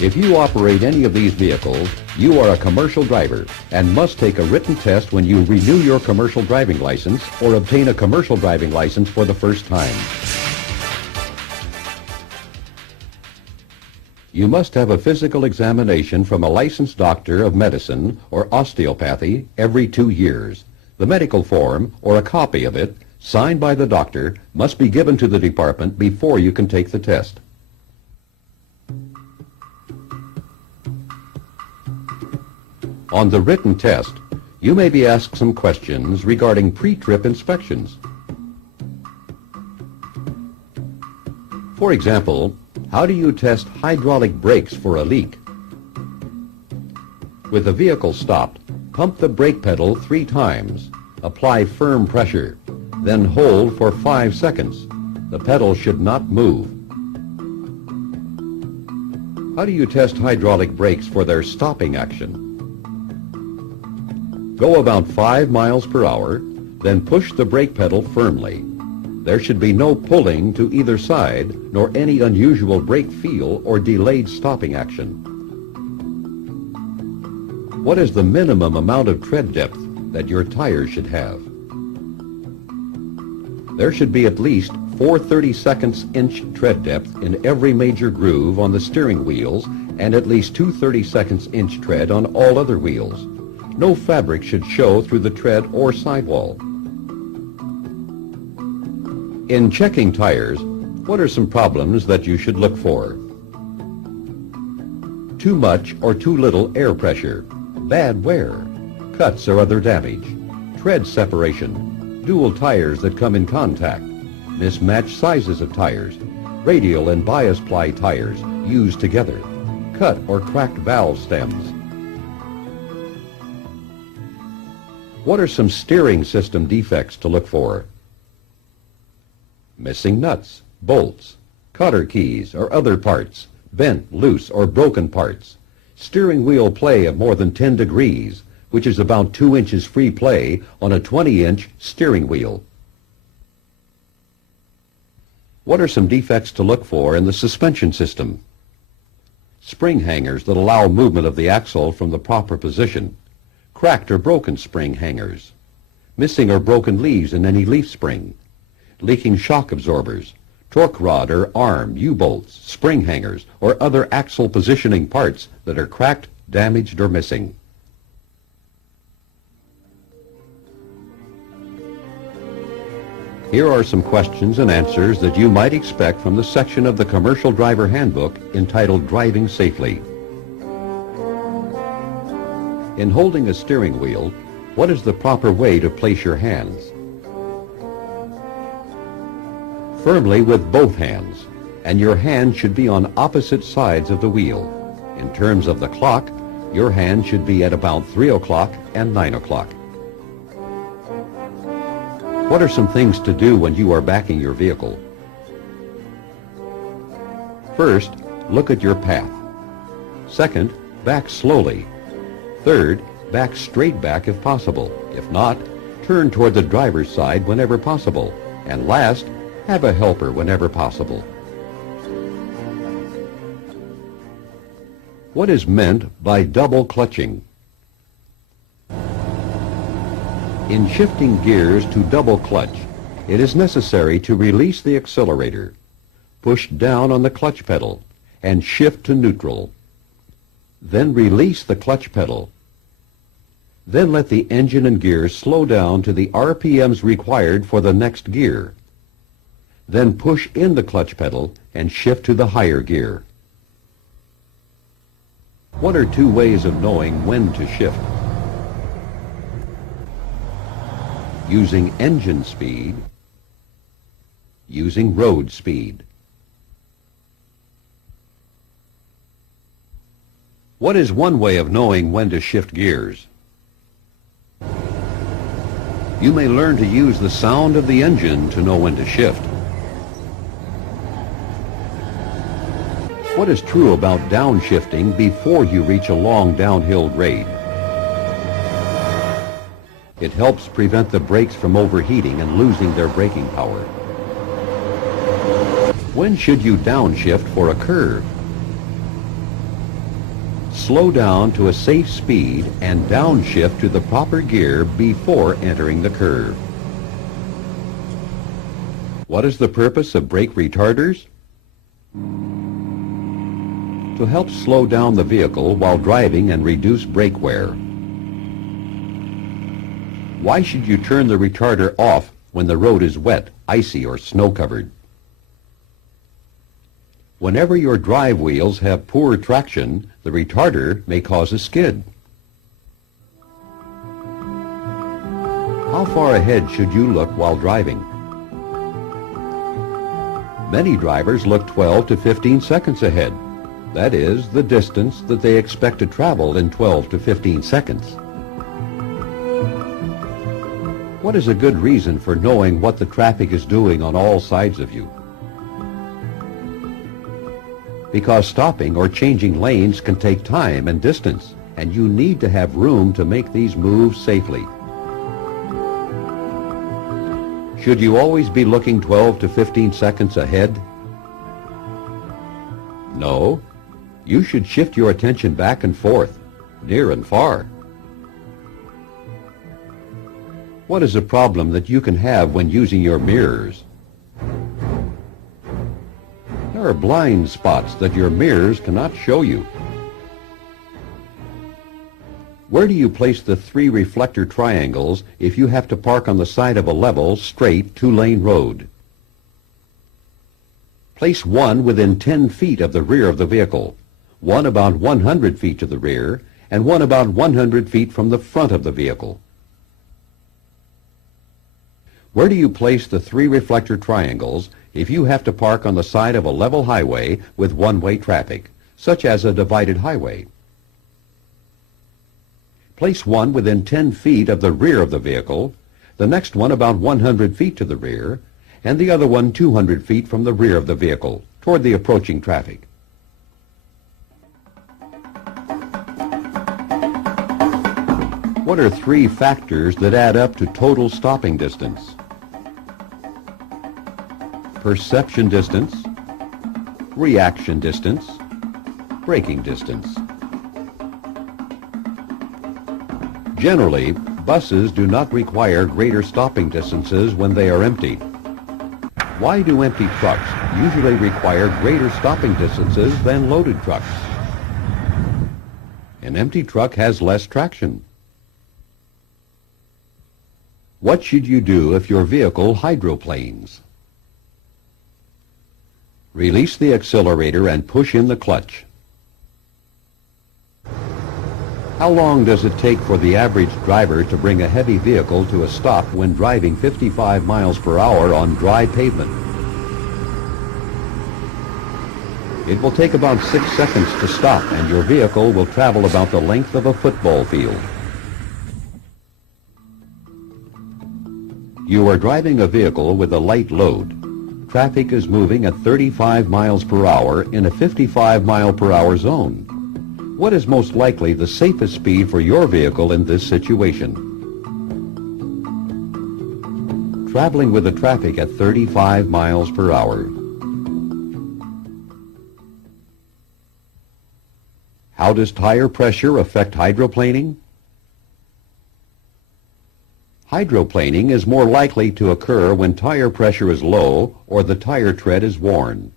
If you operate any of these vehicles, you are a commercial driver and must take a written test when you renew your commercial driving license or obtain a commercial driving license for the first time. You must have a physical examination from a licensed doctor of medicine or osteopathy every 2 years. The medical form, or a copy of it, signed by the doctor, must be given to the department before you can take the test. On the written test, you may be asked some questions regarding pre-trip inspections. For example, how do you test hydraulic brakes for a leak? With the vehicle stopped, pump the brake pedal 3 times. Apply firm pressure, then hold for 5 seconds. The pedal should not move. How do you test hydraulic brakes for their stopping action? Go about 5 miles per hour, then push the brake pedal firmly. There should be no pulling to either side, nor any unusual brake feel or delayed stopping action. What is the minimum amount of tread depth that your tires should have? There should be at least 4 32 inch tread depth in every major groove on the steering wheels and at least 2 32 inch tread on all other wheels. No fabric should show through the tread or sidewall. In checking tires, what are some problems that you should look for? Too much or too little air pressure, bad wear, cuts or other damage, tread separation, dual tires that come in contact, mismatched sizes of tires, radial and bias ply tires used together, cut or cracked valve stems. What are some steering system defects to look for? Missing nuts, bolts, cotter keys or other parts, bent, loose, or broken parts, steering wheel play of more than 10 degrees, which is about 2 inches free play on a 20-inch steering wheel. What are some defects to look for in the suspension system? Spring hangers that allow movement of the axle from the proper position, cracked or broken spring hangers, missing or broken leaves in any leaf spring, leaking shock absorbers, torque rod or arm, U-bolts, spring hangers, or other axle positioning parts that are cracked, damaged, or missing. Here are some questions and answers that you might expect from the section of the Commercial Driver Handbook entitled Driving Safely. In holding a steering wheel, what is the proper way to place your hands? Firmly with both hands, and your hand should be on opposite sides of the wheel. In terms of the clock, your hand should be at about 3 o'clock and 9 o'clock. What are some things to do when you are backing your vehicle? First, look at your path. Second, back slowly. Third, back straight back if possible. If not, turn toward the driver's side whenever possible. And last, have a helper whenever possible. What is meant by double clutching? In shifting gears to double clutch, it is necessary to release the accelerator, push down on the clutch pedal, and shift to neutral. Then release the clutch pedal. Then let the engine and gears slow down to the RPMs required for the next gear. Then push in the clutch pedal and shift to the higher gear. What are 2 ways of knowing when to shift? Using engine speed, using road speed. What is one way of knowing when to shift gears? You may learn to use the sound of the engine to know when to shift. What is true about downshifting before you reach a long downhill grade? It helps prevent the brakes from overheating and losing their braking power. When should you downshift for a curve? slow down to a safe speed and downshift to the proper gear before entering the curve. What is the purpose of brake retarders? To help slow down the vehicle while driving and reduce brake wear. Why should you turn the retarder off when the road is wet, icy, or snow-covered? Whenever your drive wheels have poor traction, the retarder may cause a skid. How far ahead should you look while driving? Many drivers look 12 to 15 seconds ahead. That is, the distance that they expect to travel in 12 to 15 seconds. What is a good reason for knowing what the traffic is doing on all sides of you? Because stopping or changing lanes can take time and distance, and you need to have room to make these moves safely. Should you always be looking 12 to 15 seconds ahead? No. You should shift your attention back and forth, near and far. What is a problem that you can have when using your mirrors? There are blind spots that your mirrors cannot show you. Where do you place the 3 reflector triangles if you have to park on the side of a level, straight, 2-lane road? Place one within 10 feet of the rear of the vehicle, one about 100 feet to the rear, and one about 100 feet from the front of the vehicle. Where do you place the 3 reflector triangles if you have to park on the side of a level highway with one-way traffic, such as a divided highway? Place one within 10 feet of the rear of the vehicle, the next one about 100 feet to the rear, and the other one 200 feet from the rear of the vehicle, toward the approaching traffic. What are 3 factors that add up to total stopping distance? Perception distance, reaction distance, braking distance. Generally, buses do not require greater stopping distances when they are empty. Why do empty trucks usually require greater stopping distances than loaded trucks? An empty truck has less traction. What should you do if your vehicle hydroplanes? Release the accelerator and push in the clutch. How long does it take for the average driver to bring a heavy vehicle to a stop when driving 55 miles per hour on dry pavement? It will take about 6 seconds to stop, and your vehicle will travel about the length of a football field. You are driving a vehicle with a light load. Traffic is moving at 35 miles per hour in a 55 mile per hour zone. What is most likely the safest speed for your vehicle in this situation? Traveling with the traffic at 35 miles per hour. How does tire pressure affect hydroplaning? Hydroplaning is more likely to occur when tire pressure is low or the tire tread is worn.